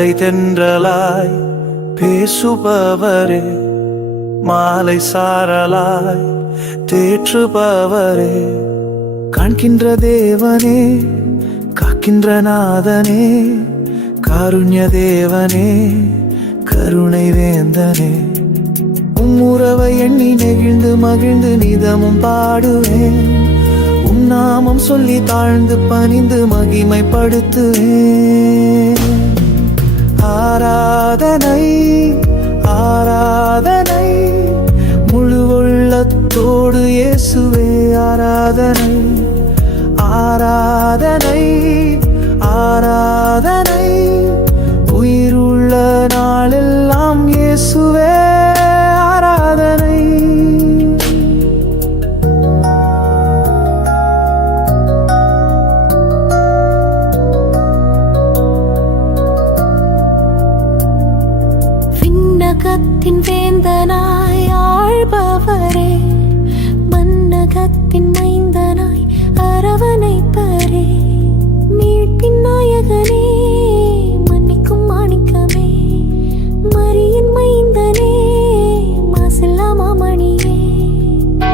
காலை தென்றலாய் பேசுபவரே, மாலை சாரலாய் தேற்றுபவரே, காண்கின்ற தேவனே, காக்கின்ற நாதனே, காருண்ய தேவனே, கருணை வேந்தனே, உம்முறவை எண்ணி நெகிழ்ந்து மகிழ்ந்து நிதமும் பாடுவேன். உம் நாமம் சொல்லி தாழ்ந்து பணிந்து மகிமைப்படுத்துவேன். ஆராதனை ஆராதனை முழு உள்ளத்தோடு இயேசுவே ஆராதனை. ஆராதனை ஆராதனை உயிருள்ள நாளெல்லாம் இயேசுவே ஆராதனை. விண்ணகத்தின் வேந்தனாய் ஆள்பவரே, மன்னகத்தின் மைந்தனாய் அரவணைப்பரே, மீட்பின் நாயகனே, மன்னிக்கும் மாணிக்கமே, மரியின் மைந்தனே, மாசில்லா மாமணியே,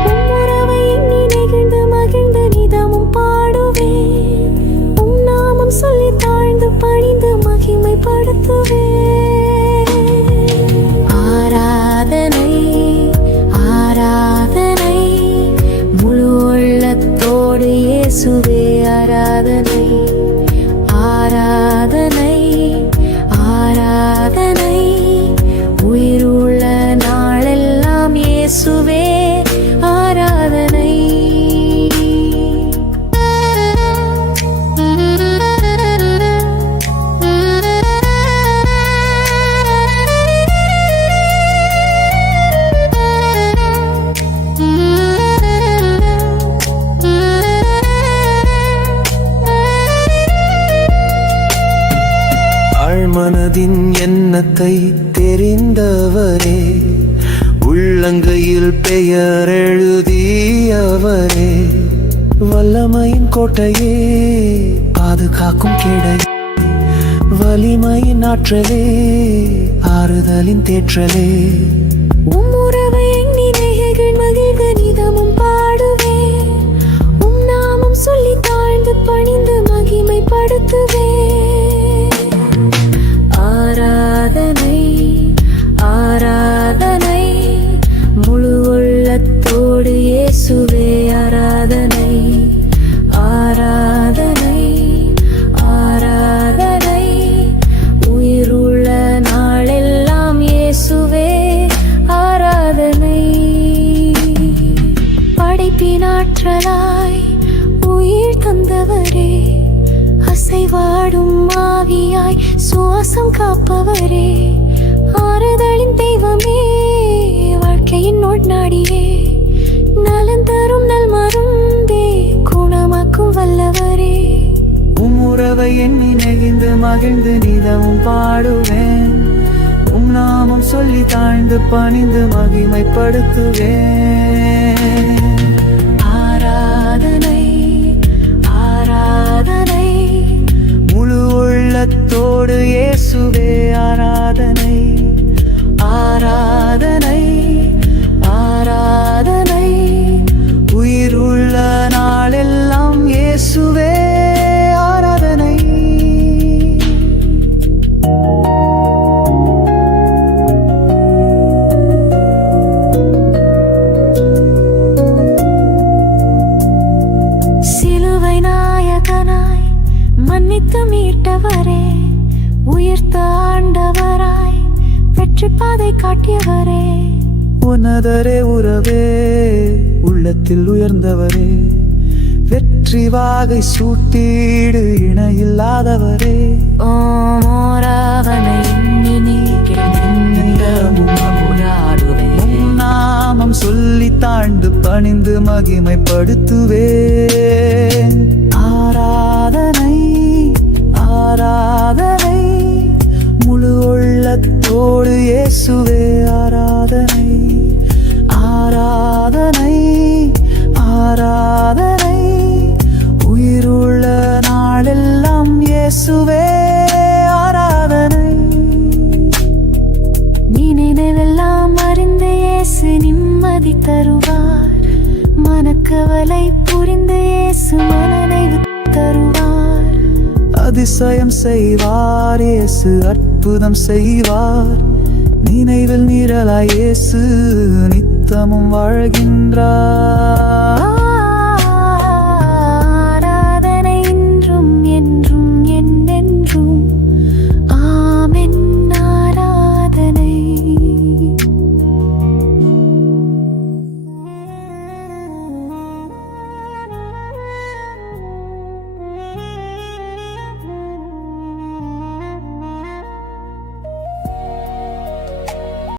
உம்முறவை எண்ணி நெகிழ்ந்து மகிழ்ந்து நிதமும் பாடுவேன். உம் நாமம் சொல்லி தாழ்ந்து பணிந்து மகிமைப்படுத்துவேன். ஆராதனை ஆராதனை முழு உள்ளத்தோடு இயேசுவே ஆராதனை. ஆராதனை ஆராதனை உயிருள்ள நாளெல்லாம் இயேசுவே ஆராதனை. மனதின் எண்ணத்தை தெரிந்தவரே, உள்ளங்கையில் பெயர் எழுதியவரே, வல்லமையின் கோட்டையே, பாதுகாக்கும் கிடை, வலிமையின் ஆற்றலே, ஆறுதலின் தேற்றலே, உம்முறவை எண்ணி நெகிழ்ந்து மகிழ்ந்து நிதமும் பாடுவேன். உம் நாமம் சொல்லி தாழ்ந்து பணிந்து மகிமைப்படுத்துவேன். ஆராதனை ஆராதனை முழு உள்ளத்தோடு இயேசுவே ஆராதனை. ஆராதனை ஆராதனை உயிருள்ள நாளெல்லாம் இயேசுவே ஆராதனை. படைப்பின் ஆற்றலாய் உயிர் தந்தவரே, அசைவாடும் ஆவியாய் சுவாசம் காப்பவரே, ஆறுதலின் தெய்வமே, வாழ்க்கையின் நோட்நாடியே, நலன் தரும் நல் மருந்தே, குணமாக்கும் வல்லவரே. உம்முறவை எண்ணி நெகிழ்ந்து மகிழ்ந்து நிதமும் பாடுவேன். உம் நாமம் சொல்லி தாழ்ந்து பணிந்து மகிமைப்படுத்துவேன். ஆராதனை ஆராதனை முழு உள்ளத்தோடு இயேசுவே ஆராதனை. ஆராதனை ஆராதனை உயிருள்ள நாளெல்லாம் இயேசுவே ஆராதனை. சிலுவை நாயகனாய் மன்னித்து மீட்டவரே, உயிர்த்த ஆண்டவராய் வெற்றி பாதை காட்டியவரே, உன்னதரே உறவே, உள்ளத்தில் உயர்ந்தவரே, வெற்றி வாகை சூட்டீடு இணையில்லாதவரே, ஓமோராவனை நாமம் சொல்லி தாழ்ந்து பணிந்து மகிமைப்படுத்துவேன். ஆராதனை ஆராதனை முழு உள்ளத்தோடு இயேசுவே ஆராதனை. ஆராதனை ஆராதனை உயிருள்ள நாளெல்லாம் இயேசுவே ஆராதனை. தகவலை புரிந்து இயேசு மனநிறைவு தருவார். அதிசயம் செய்வார் இயேசு, அற்புதம் செய்வார். நினைவில் நிழலாய் இயேசு நித்தமும் வாழ்கின்றார்.